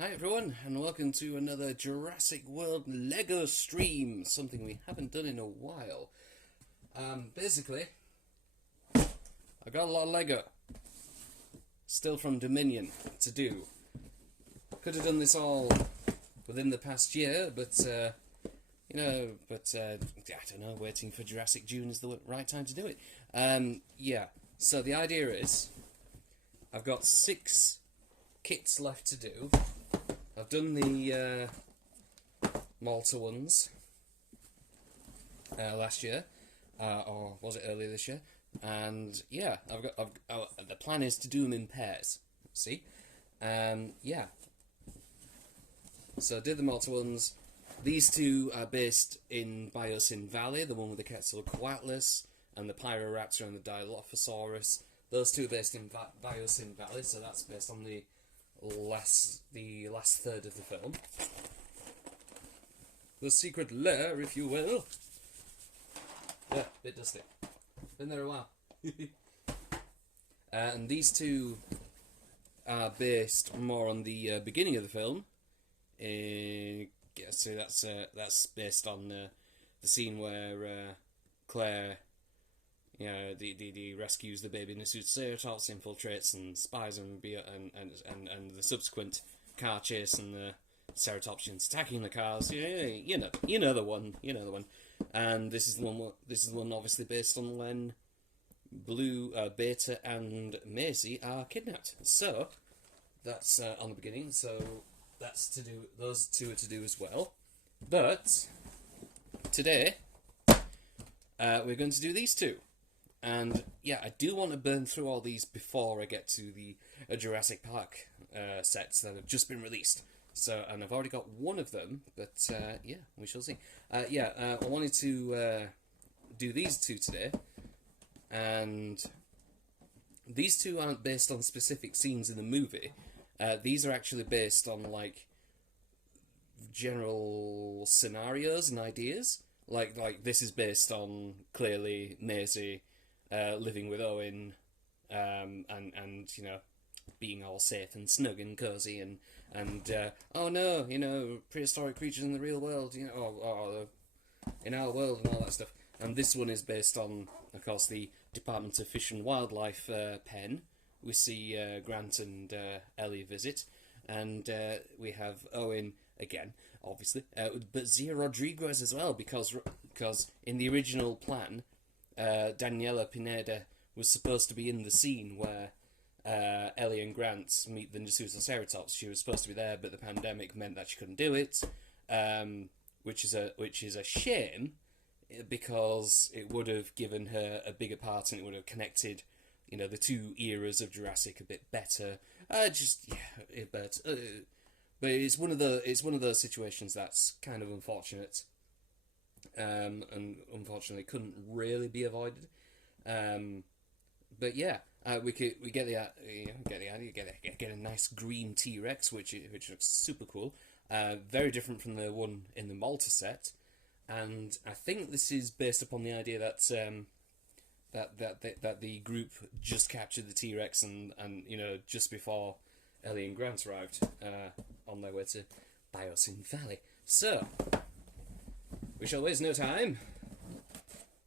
Hi everyone, and welcome to another Jurassic World LEGO stream, something we haven't done in a while. Basically, I got a lot of LEGO, still from Dominion, to do. Could have done this all within the past year, but, I don't know, waiting for Jurassic June is the right time to do it. So the idea is, I've got 6 kits left to do. I've done the Malta ones last year, or was it earlier this year? And yeah, the plan is to do them in pairs. See, yeah. So I did the Malta ones. These two are based in Biosyn Valley, the one with the Quetzalcoatlus and the Pyroraptor and the Dilophosaurus. Those two are based in Biosyn Valley, so that's based on the last third of the film. The secret lair, if you will. Yeah, bit dusty. Been there a while. And these two are based more on the beginning of the film. So that's based on the scene where Claire, the rescues the baby Ceratops, infiltrates and spies and the subsequent car chase and the Ceratopsians attacking the cars. You know the one. And this is the one. This is the one obviously based on when Blue, Beta, and Maisie are kidnapped. So that's on the beginning. So that's to do. Those two are to do as well. But today we're going to do these two. And yeah, I do want to burn through all these before I get to the Jurassic Park sets that have just been released. So, and I've already got one of them, but yeah, we shall see. I wanted to do these two today, and these two aren't based on specific scenes in the movie. These are actually based on like general scenarios and ideas. Like this is based on clearly Maisie living with Owen, and being all safe and snug and cozy, and oh no, prehistoric creatures in the real world, or in our world and all that stuff. And this one is based on, of course, the Department of Fish and Wildlife pen. We see Grant and Ellie visit, and we have Owen again, obviously, but Zia Rodriguez as well, because in the original plan, Daniela Pineda was supposed to be in the scene where Ellie and Grant meet the Ceratops. She was supposed to be there, but the pandemic meant that she couldn't do it, which is a shame, because it would have given her a bigger part and it would have connected, the two eras of Jurassic a bit better. But it's one of those situations that's kind of unfortunate. And unfortunately couldn't really be avoided. But yeah, we get the idea. Get a nice green T-Rex, which looks super cool. Very different from the one in the Malta set, and I think this is based upon the idea that that the group just captured the T-Rex and just before Ellie and Grant arrived on their way to Biosyn Valley. So we shall waste no time,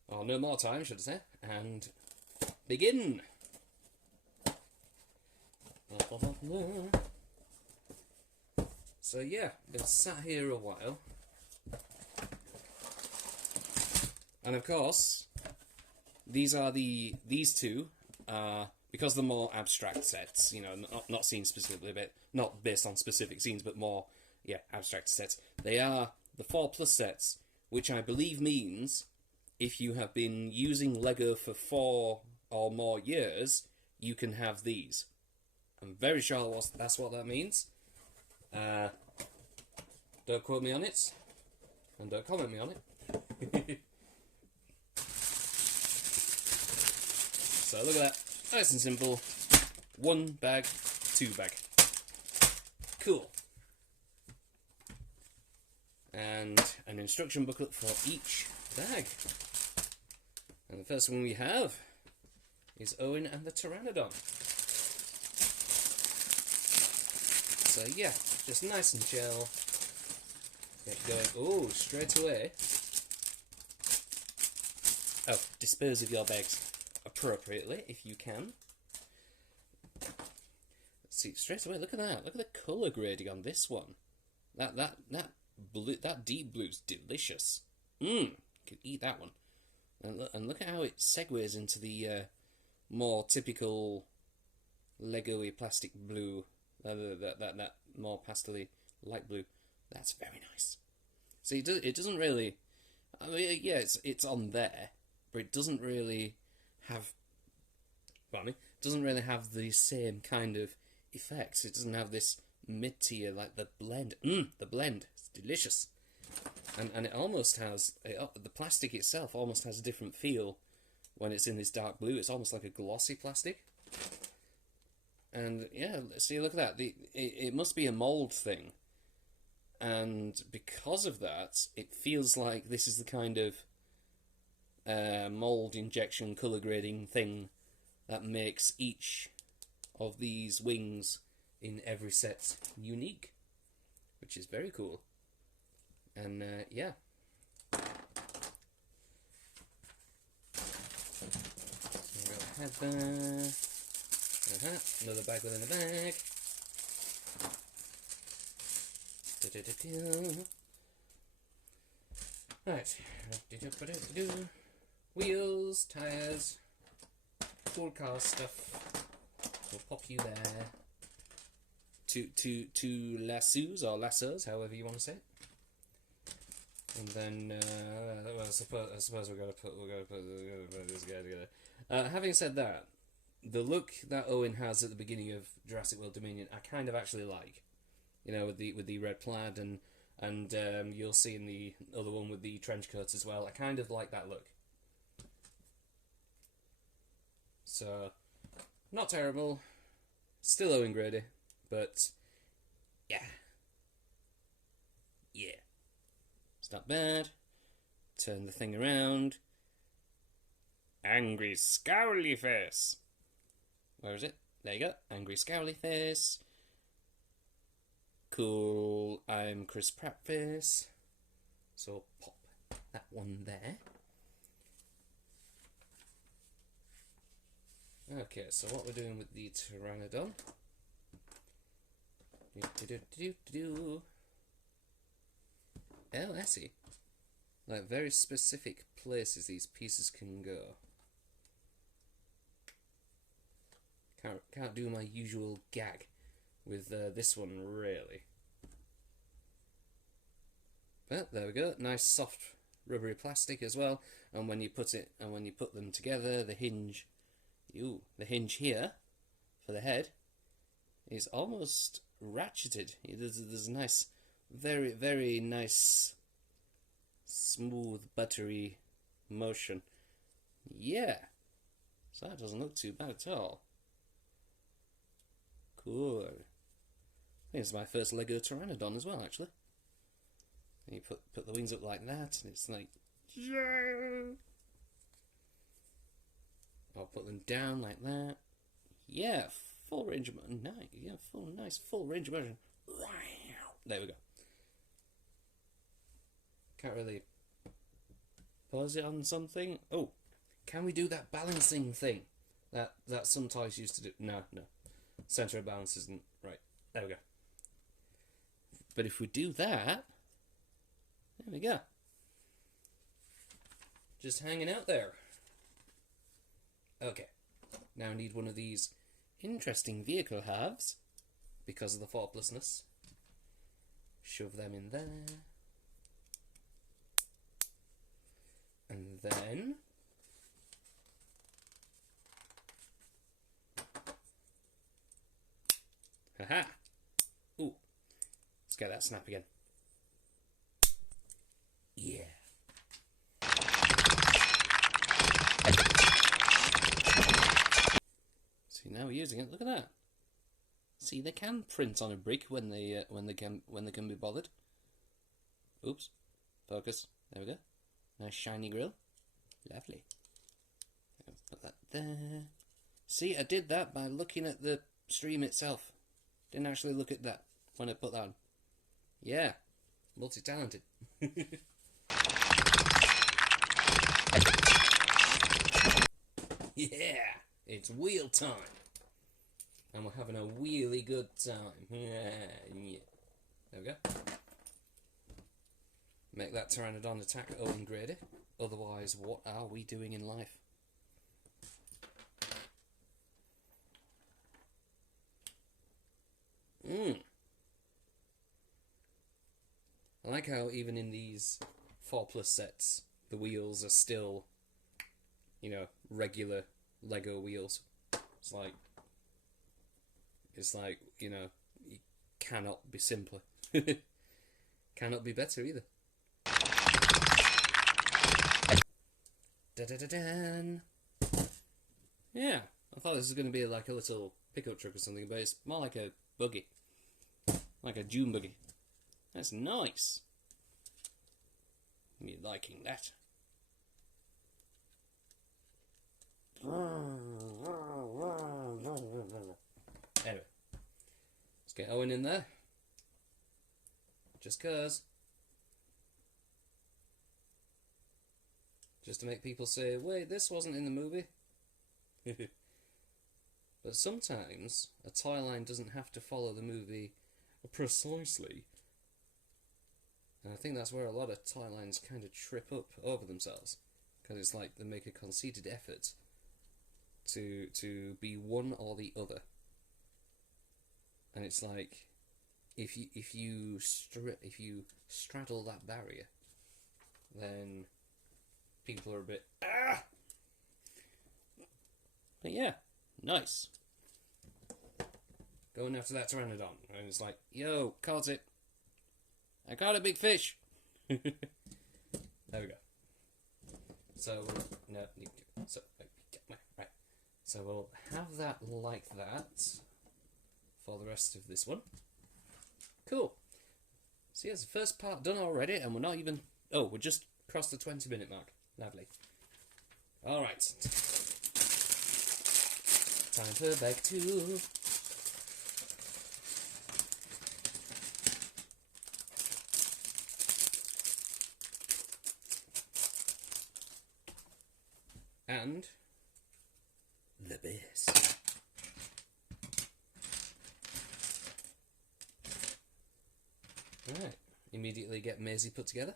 or no more time, should I say, and begin. So yeah, been sat here a while, and of course, these two are, because they're more abstract sets, not seen specifically, but not based on specific scenes, but more abstract sets. They are the 4+ sets, which I believe means if you have been using LEGO for 4 or more years, you can have these. I'm very sure that's what that means. Don't quote me on it, and don't comment me on it. So look at that, nice and simple. 1 bag, 2 bag. Cool. And an instruction booklet for each bag. And the first one we have is Owen and the Pteranodon. So yeah, just nice and chill. Get going. Oh, straight away. Oh, dispose of your bags appropriately if you can. Let's see, straight away. Look at that. Look at the colour grading on this one. That blue, that deep blue's delicious. Mmm, could eat that one. And look at how it segues into the more typical Lego-y plastic blue. That more pastel-y light blue. That's very nice. So it doesn't really. I mean, yeah, it's on there, but it doesn't really have. Pardon me. Doesn't really have the same kind of effects. It doesn't have this mid-tier like the blend. The blend. It's delicious. And it almost has the plastic itself almost has a different feel when it's in this dark blue. It's almost like a glossy plastic. And yeah, see, look at that. It must be a mold thing. And because of that, it feels like this is the kind of mold injection colour grading thing that makes each of these wings in every set unique, which is very cool. And yeah. Headband. Another bag within a bag. Right. Wheels, tires, cool car stuff. We'll pop you there. Two lassos or lassos, however you want to say it. And then, well, I suppose we're gonna put this guy together. Having said that, the look that Owen has at the beginning of Jurassic World Dominion, I kind of actually like. You know, with the red plaid and you'll see in the other one with the trench coats as well. I kind of like that look. So, not terrible. Still Owen Grady, but yeah. Yeah. It's not bad. Turn the thing around. Angry scowly face. Where is it? There you go. Angry scowly face. Cool, I'm Chris Pratt face. So pop that one there. Okay, so what we're doing with the Pteranodon. Oh, I see. Like very specific places these pieces can go. Can't do my usual gag with this one, really. But there we go. Nice soft rubbery plastic as well. And when you put them together, the hinge, the hinge here for the head is almost ratcheted. There's a nice, very, very nice, smooth, buttery motion. Yeah. So that doesn't look too bad at all. Cool. I think it's my first Lego Pteranodon as well, actually. And you put the wings up like that, and it's like, yeah. I'll put them down like that. Yeah, full range of motion. Nice, yeah, full range of motion. There we go. Can't really pause it on something. Oh, can we do that balancing thing that some toys used to do? No. Center of balance isn't right. There we go. But if we do that, there we go. Just hanging out there. Okay. Now I need one of these interesting vehicle halves because of the faultlessness. Shove them in there. And then haha! Ooh. Let's get that snap again. Yeah. See, now we're using it. Look at that. See, they can print on a brick when they can be bothered. Oops. Focus. There we go. Nice shiny grill. Lovely. Put that there. See, I did that by looking at the stream itself. Didn't actually look at that. When I put that on. Yeah. Multi-talented. Yeah! It's wheel time! And we're having a really good time. Yeah. There we go. Make that Pteranodon attack Owen Grady. Otherwise, what are we doing in life? I like how even in these 4+ sets, the wheels are still, you know, regular Lego wheels. It's like, you know, it cannot be simpler. Cannot be better either. Da-da-da-dan! Yeah, I thought this was going to be like a little pickup truck or something, but it's more like a buggy. Like a dune buggy. That's nice. Me liking that. Anyway, let's get Owen in there. Just cause. Just to make people say, wait, this wasn't in the movie. But sometimes a toy line doesn't have to follow the movie precisely. And I think that's where a lot of toy lines kind of trip up over themselves. Because it's like they make a conceited effort to be one or the other. And it's like, if you straddle that barrier, then people are a bit But yeah, nice. Going after that Pteranodon, and it's like, yo, caught it. I caught a big fish. There we go. So no, right. So we'll have that like that for the rest of this one. Cool. So yes, the first part done already, and we're not even. Oh, we're just crossed the 20-minute mark. Lovely. All right. Time for bag 2. And the base. Right. Immediately get Maisie put together.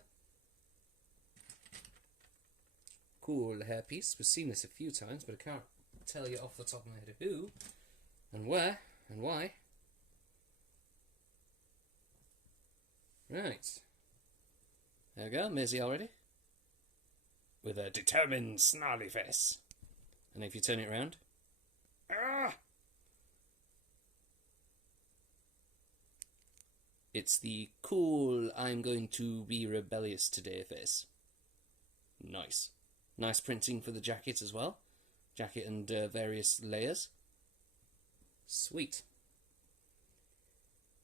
Cool hairpiece. We've seen this a few times, but I can't tell you off the top of my head who and where and why. Right. There we go, Maisie already. With a determined, snarly face. And if you turn it around... It's the cool, I'm going to be rebellious today face. Nice. Nice printing for the jacket as well. Jacket and various layers. Sweet.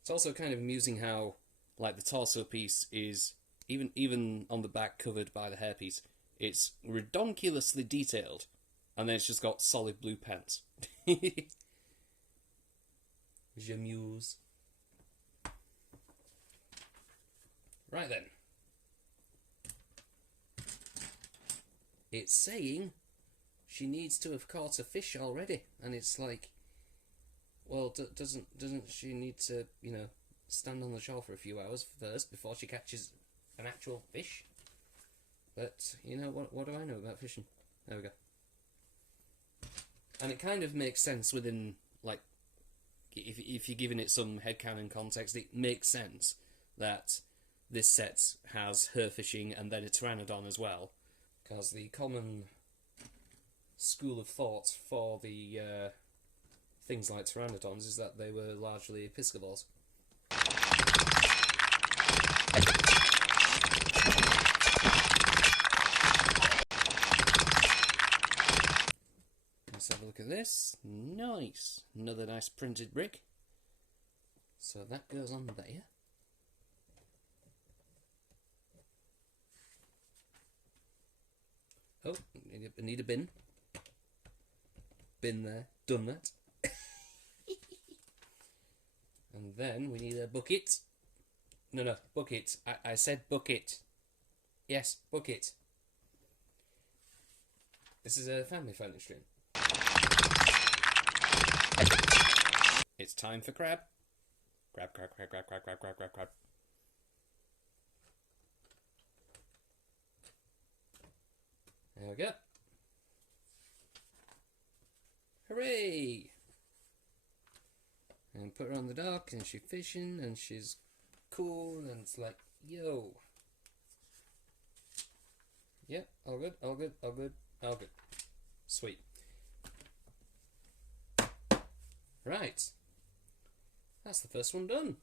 It's also kind of amusing how, like, the torso piece is, even on the back covered by the hairpiece, it's redonkulously detailed. And then it's just got solid blue pants. J'amuse. Right then. It's saying she needs to have caught a fish already, and it's like, well, doesn't she need to, you know, stand on the shore for a few hours first before she catches an actual fish? But you know what do I know about fishing? There we go. And it kind of makes sense within, like, if you're giving it some headcanon context, it makes sense that this set has her fishing and then a Pteranodon as well. Because the common school of thought for the things like Pteranodons is that they were largely piscivores. Let's have a look at this. Nice. Another nice printed brick. So that goes on there. Oh, I need a bin. Bin there. Done that. And then we need a bucket. No, bucket. I said bucket. Yes, bucket. This is a family-friendly stream. It's time for crab. Crab. There we go. Hooray! And put her on the dock, and she's fishing, and she's cool, and it's like, yo. Yep, all good. Sweet. Right. That's the first one done.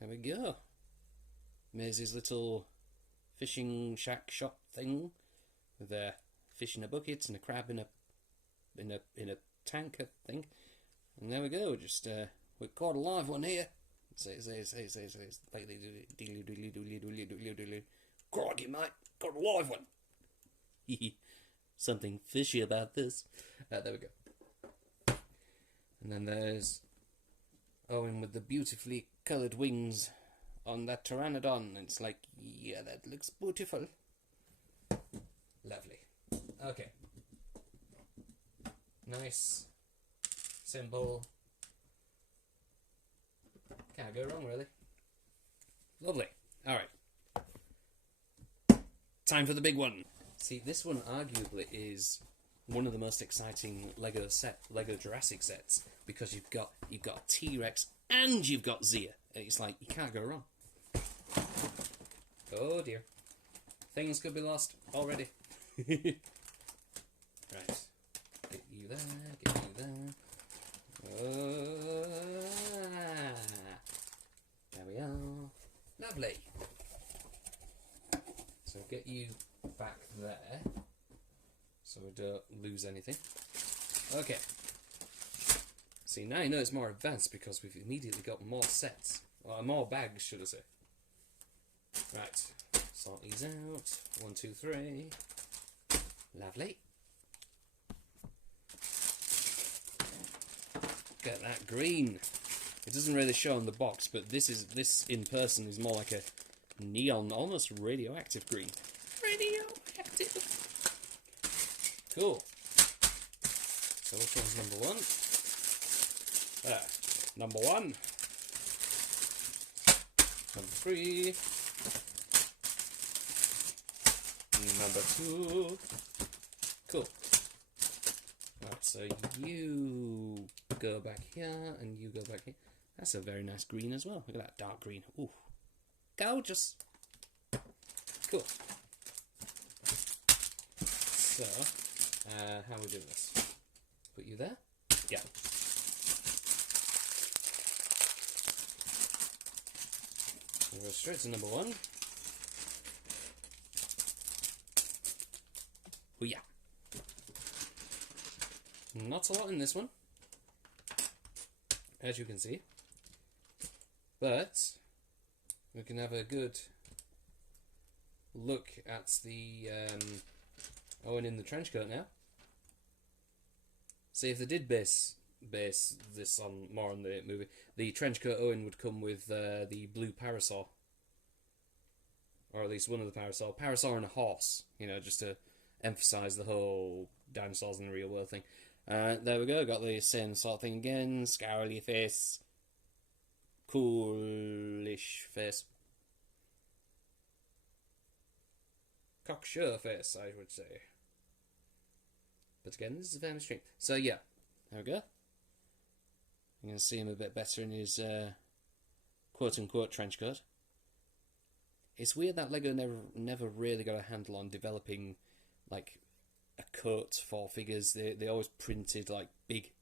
There we go. Maisie's little fishing shack shop thing with a fish in a bucket and a crab in a tank, I think. And there we go. Just we've caught a live one here. Say. Crikey, mate, got a live one. Something fishy about this. There we go. And then there's Owen with the beautifully coloured wings on that Pteranodon. And it's like, yeah, that looks beautiful. Lovely. Okay. Nice. Simple. Can't go wrong, really. Lovely. Alright. Time for the big one. See, this one arguably is one of the most exciting Lego Jurassic sets, because you've got a T-Rex and you've got Zia. It's like, you can't go wrong. Oh dear. Things could be lost already. Right. Get you there. There we are. Lovely. So get you back there, so we don't lose anything. Okay. See, now you know it's more advanced because we've immediately got more sets. Or more bags, should I say. Right. Sort these out. 1, 2, 3. Lovely. Get that green. It doesn't really show on the box, but this in person is more like a neon, almost radioactive green. Radioactive. Cool. So which one's number one? Number one. Number 3. Number 2. Cool. Right, so you go back here, and you go back here. That's a very nice green as well. Look at that dark green. Ooh. Gorgeous. Cool. So, how are we doing this? Put you there? Yeah. We'll go straight to number 1. Oh yeah. Not a lot in this one, as you can see. But we can have a good look at the Owen in the trench coat now. See, if they did base this on more on the movie, the trench coat Owen would come with the blue parasol, or at least one of the parasol and a horse. You know, just to emphasise the whole dinosaurs in the real world thing. There we go. Got the same sort of thing again. Scowly face, coolish face. Cocksure face, I would say. But again, this is a family stream. So yeah, there we go. You can see him a bit better in his quote-unquote trench coat. It's weird that Lego never really got a handle on developing like a coat for figures. They always printed like big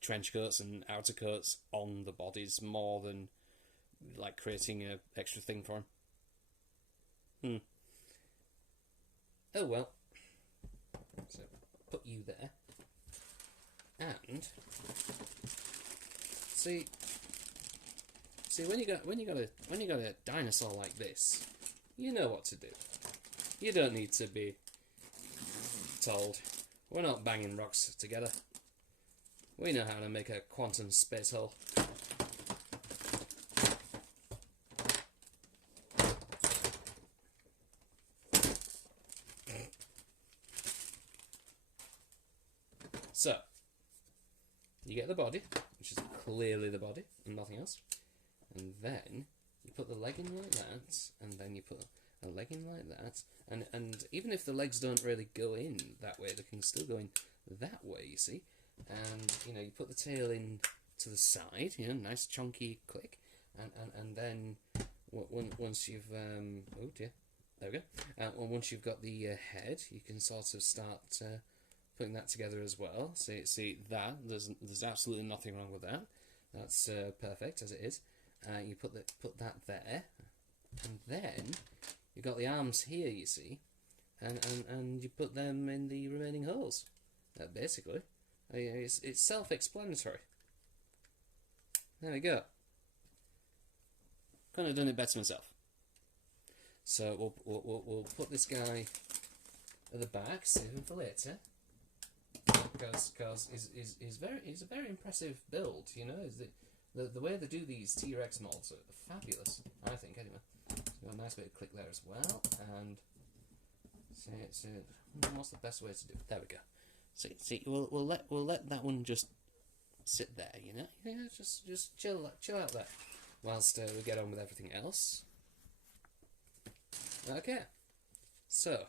trench coats and outer coats on the bodies more than like creating an extra thing for them. Oh well. So put you there, and see when you got a dinosaur like this, you know what to do. You don't need to be told. We're not banging rocks together. We know how to make a quantum space hull. So, you get the body, which is clearly the body and nothing else, and then you put the leg in like that, and then you put a leg in like that, and even if the legs don't really go in that way, they can still go in that way, you see, and you know, you put the tail in to the side, you know, nice chunky click, and then once you've oh dear, there we go, well, once you've got the head, you can sort of start putting that together as well. See that there's absolutely nothing wrong with that. That's perfect as it is. You put that there, and then you've got the arms here, you see, and you put them in the remaining holes. Basically, it's self-explanatory. There we go. Couldn't have done it better myself. So we'll put this guy at the back, save him for later. Because he's a very impressive build, you know. The way they do these T-Rex molds are fabulous, I think. Anyway, so got a nice bit of click there as well, and so what's the best way to do it? There we go. See, we'll let that one just sit there, you know. Yeah, just chill out there, whilst we get on with everything else. Okay, so.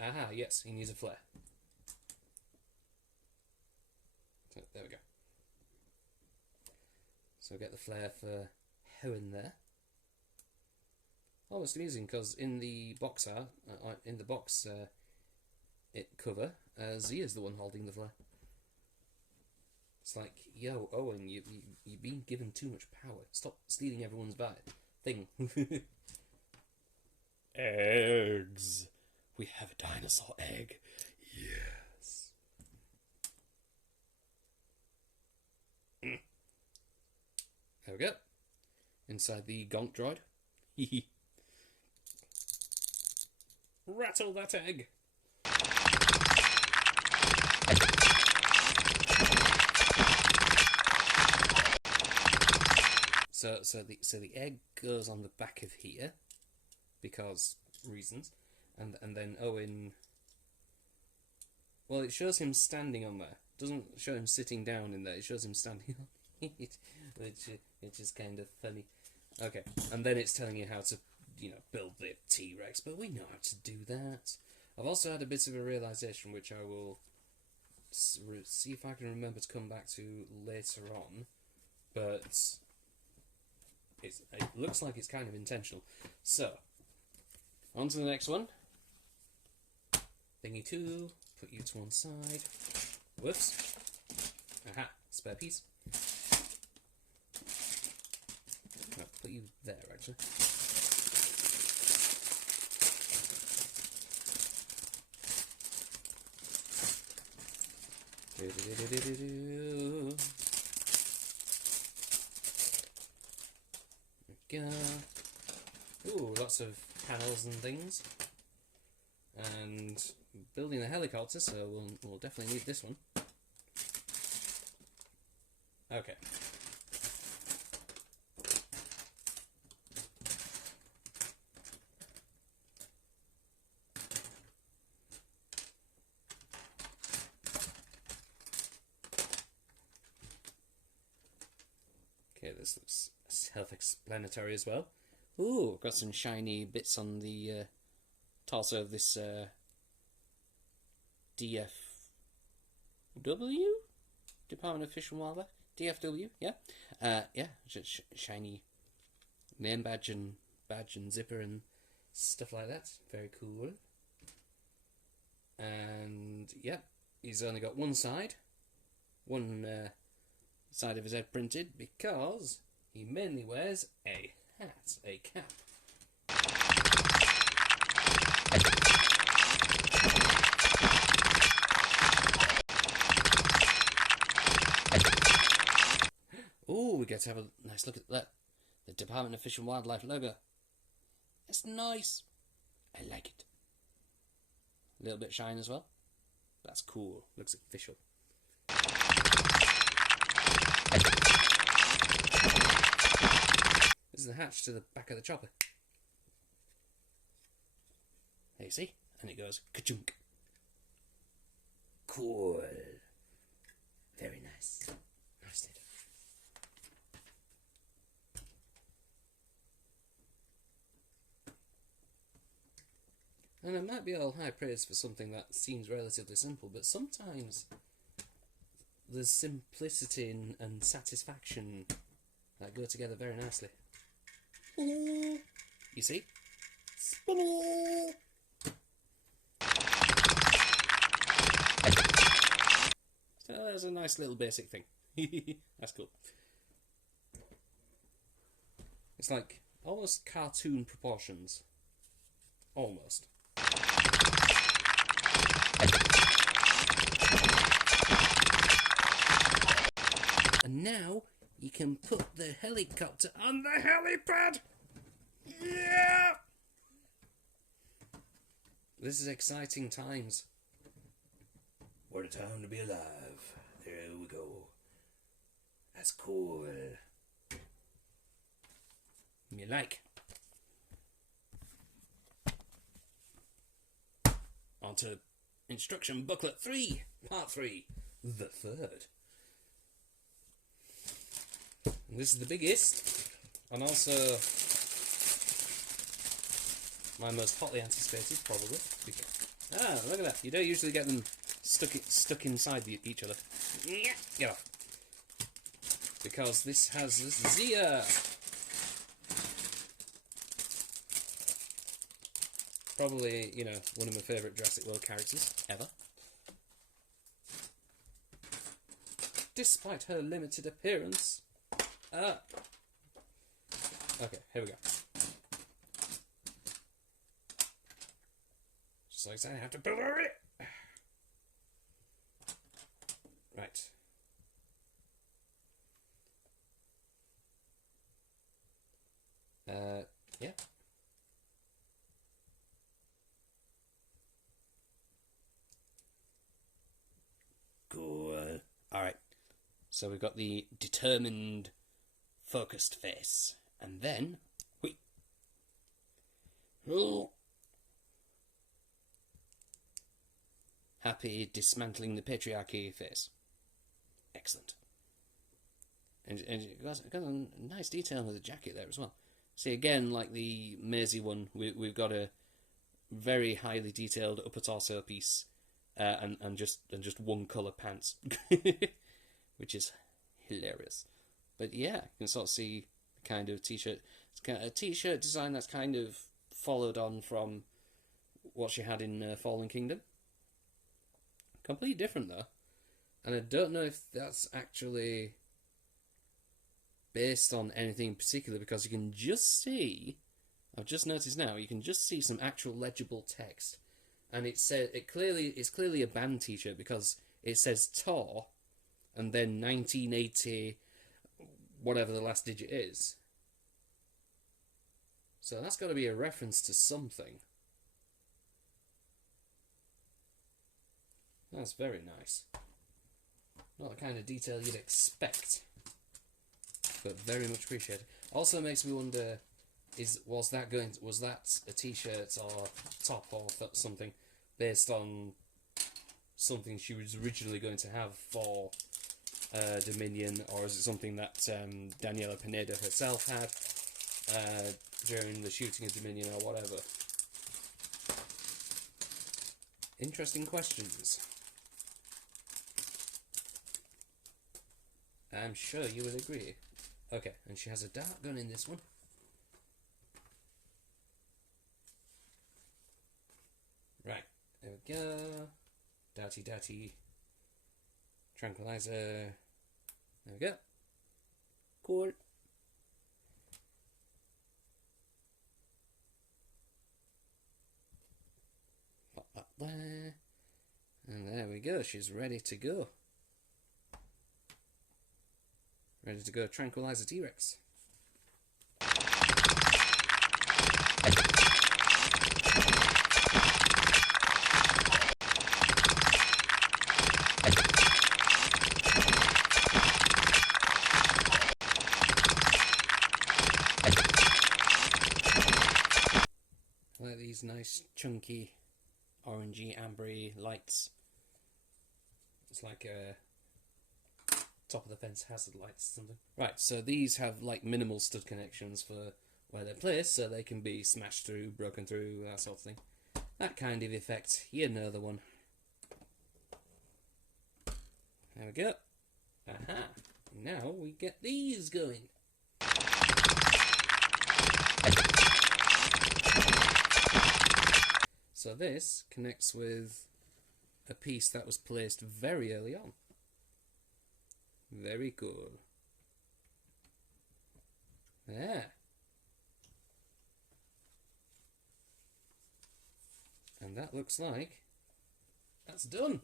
Aha, yes, he needs a flare. So, there we go. So get the flare for Hoenn there. Oh, it's amusing because in the box art, it cover, Z is the one holding the flare. It's like, yo, Owen, you've been given too much power. Stop stealing everyone's thing. Eggs. We have a dinosaur egg. Yes. There we go. Inside the gonk droid. Rattle that egg. So the egg goes on the back of here because reasons. And then Owen, well, it shows him standing on there. It doesn't show him sitting down in there. It shows him standing on it, which is kind of funny. Okay, and then it's telling you how to, you know, build the T-Rex, but we know how to do that. I've also had a bit of a realization, which I will see if I can remember to come back to later on, but it looks like it's kind of intentional. So, on to the next one. Thingy 2, put you to one side. Whoops. Aha, spare piece. I'll put you there, actually. There we go. Ooh, lots of panels and things. And building a helicopter, so we'll definitely need this one. Okay. Okay, this looks self-explanatory as well. Ooh, got some shiny bits on the torso of this DFW? Department of Fish and Wildlife? DFW, yeah. Yeah, just shiny name badge and zipper and stuff like that. Very cool. And, yeah, he's only got one side. One side of his head printed because he mainly wears a hat, a cap. Ooh, we get to have a nice look at that. The Department of Fish and Wildlife logo. It's nice. I like it. A little bit of shine as well. That's cool. Looks official. This is the hatch to the back of the chopper. There you see? And it goes ka-chunk. Cool. Very nice. Nice did. And it might be all high praise for something that seems relatively simple, but sometimes there's simplicity and satisfaction that go together very nicely. You see? So there's a nice little basic thing. That's cool. It's like almost cartoon proportions. Almost. And now you can put the helicopter on the helipad! Yeah! This is exciting times. What a time to be alive. There we go. That's cool. You like. On to Instruction Booklet 3, Part 3, the third. And this is the biggest, and also my most hotly anticipated, probably. Look at that. You don't usually get them stuck inside each other. Get off. Because this has this Zia. Probably, you know, one of my favourite Jurassic World characters ever. Despite her limited appearance. Okay, here we go. Just like I have to build over it. Right. Yeah. Cool. Alright. So we've got the determined, focused face. And then... Wait. Oh. Happy dismantling the patriarchy face. Excellent. And you've got a nice detail with the jacket there as well. See, again, like the Maisie one, we've got a very highly detailed upper torso piece, and just one colour pants, which is hilarious. But yeah, you can sort of see the kind of t-shirt. It's kind of a t-shirt design that's kind of followed on from what she had in Fallen Kingdom. Completely different though, and I don't know if that's actually based on anything in particular, because you can just see, I've just noticed now, you can just see some actual legible text, and it's clearly a band t-shirt, because it says Tor and then 1980 whatever the last digit is. So that's got to be a reference to something. That's very nice. Not the kind of detail you'd expect, but very much appreciated. Also makes me wonder, was that a t-shirt or top or something based on something she was originally going to have for Dominion, or is it something that Daniela Pineda herself had during the shooting of Dominion or whatever? Interesting questions. I'm sure you would agree. Okay, and she has a dart gun in this one. Right, there we go. Darty. Tranquilizer. There we go. Cool. Pop that there. And there we go, she's ready to go. Ready to go tranquilize a T-Rex. I like these nice chunky orangey ambery lights. It's like a top of the fence hazard lights or something. Right, so these have like minimal stud connections for where they're placed, so they can be smashed through, broken through, that sort of thing. That kind of effect. You know the one. There we go. Aha! Now we get these going. So this connects with a piece that was placed very early on. Very cool. There. And that looks like that's done.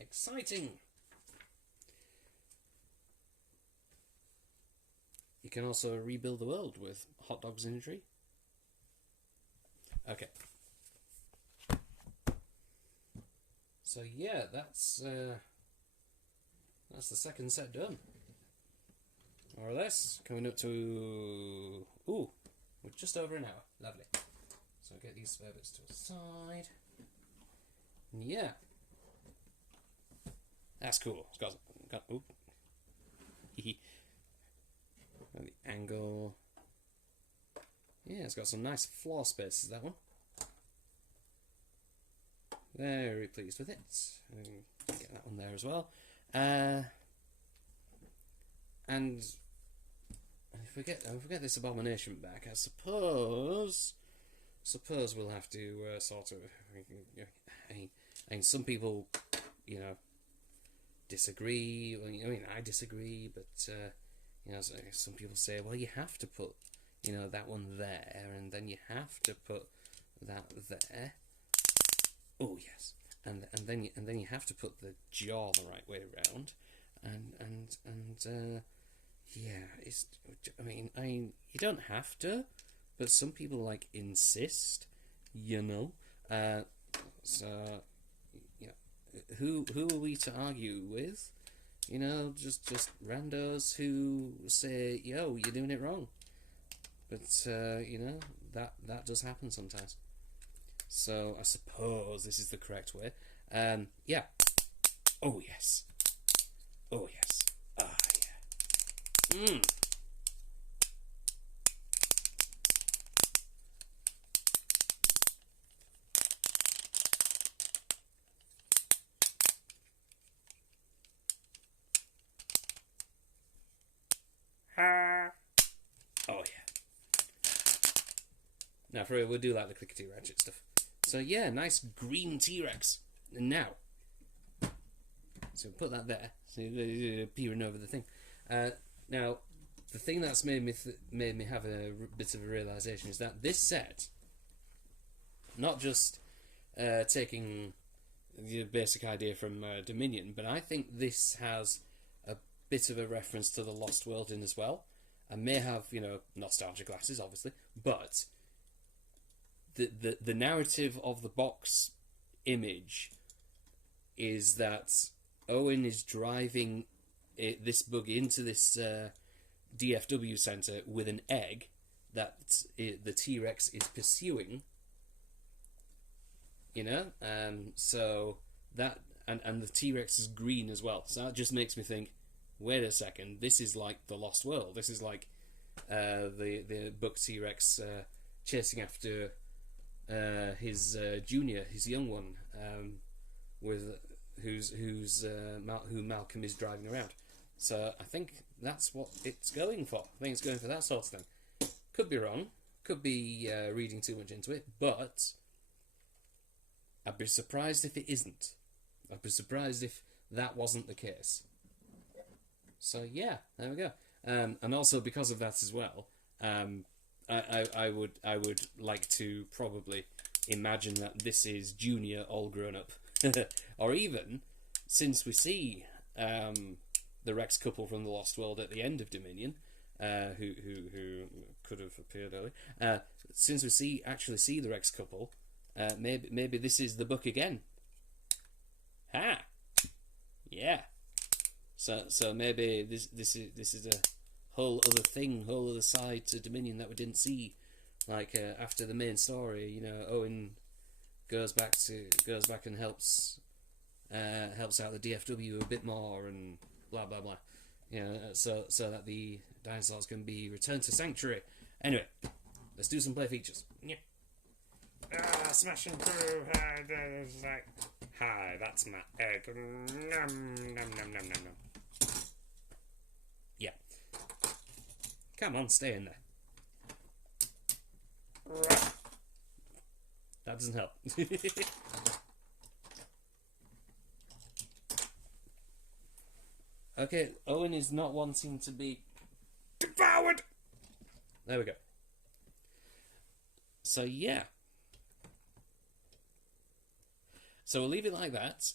Exciting. You can also rebuild the world with hot dogs in a tree. Okay. So yeah, that's the second set done. More or less. Coming up to... Ooh, we're just over an hour. Lovely. So get these spare bits to the side. Yeah. That's cool. It's got ooh. Got the angle. Yeah, it's got some nice floor spaces, that one. Very pleased with it. Get that one there as well. And if we get this abomination back, I suppose we'll have to sort of. I mean, some people, you know, disagree. I mean, I disagree, but you know, some people say, well, you have to put, you know, that one there, and then you have to put that there. Oh yes, and then you have to put the jaw the right way around, and yeah, it's. I mean, you don't have to, but some people like insist, you know. So, you know, who are we to argue with? You know, just randos who say, yo, you're doing it wrong. But you know, that does happen sometimes. So I suppose this is the correct way. Yeah. Oh yes. Oh yes. Ah yeah. Oh yeah. Now for real, we'll do like the clickety ratchet stuff. So yeah, nice green T-Rex. And now, so put that there. So peering over the thing. Now, the thing that's made me have a bit of a realization is that this set, not just taking the basic idea from Dominion, but I think this has a bit of a reference to the Lost World in as well. I may have, you know, nostalgia glasses, obviously, but the narrative of the box image is that Owen is driving this bug into this DFW center with an egg that the T-Rex is pursuing. You know, so that and the T-Rex is green as well. So that just makes me think, wait a second, this is like the Lost World. This is like the buck T-Rex chasing after his junior, his young one, with who Malcolm is driving around. So I think that's what it's going for. I think it's going for that sort of thing. Could be wrong. Could be reading too much into it, but I'd be surprised if it isn't. I'd be surprised if that wasn't the case. So yeah, there we go. And also because of that as well, I would like to probably imagine that this is Junior all grown up, or even since we see the Rex couple from the Lost World at the end of Dominion, who could have appeared earlier. Since we actually see the Rex couple, maybe this is the book again. Ha! Yeah. So maybe this is a whole other thing, whole other side to Dominion that we didn't see. Like after the main story, you know, Owen goes back and helps out the DFW a bit more and blah blah blah. You know, so that the dinosaurs can be returned to sanctuary. Anyway, let's do some play features. Yeah. Smash and crew. Hi, that's my egg. Nom nom nom nom nom nom. Yeah. Come on, stay in there. That doesn't help. Okay, Owen is not wanting to be devoured. There we go. So yeah. So we'll leave it like that,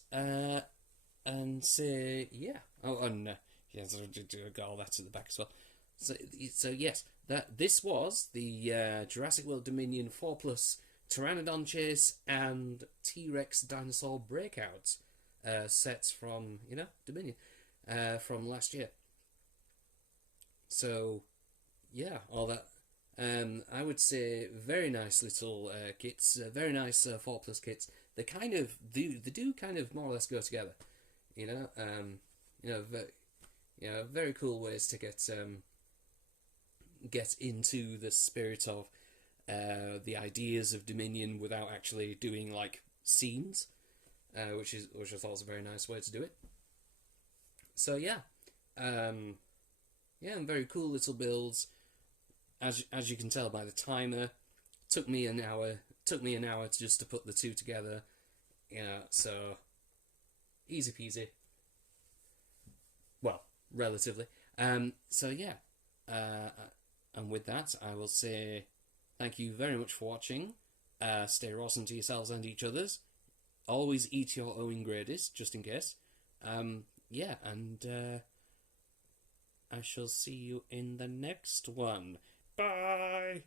and say yeah. Oh, and yes, I got all that at the back as well. So yes, this was the Jurassic World Dominion 4+ Pteranodon Chase and T-Rex Dinosaur Breakout sets from Dominion from last year. So yeah, all that. I would say very nice little kits, very nice 4+ kits. They do kind of more or less go together, very cool ways to get into the spirit of the ideas of Dominion without actually doing like scenes, which I thought was a very nice way to do it. So yeah, and very cool little builds. As you can tell by the timer, took me an hour just to put the two together. Yeah, so easy peasy. Well, relatively. So yeah, and with that, I will say thank you very much for watching. Stay awesome to yourselves and each others. Always eat your own gradies, just in case. Yeah, and I shall see you in the next one. Bye!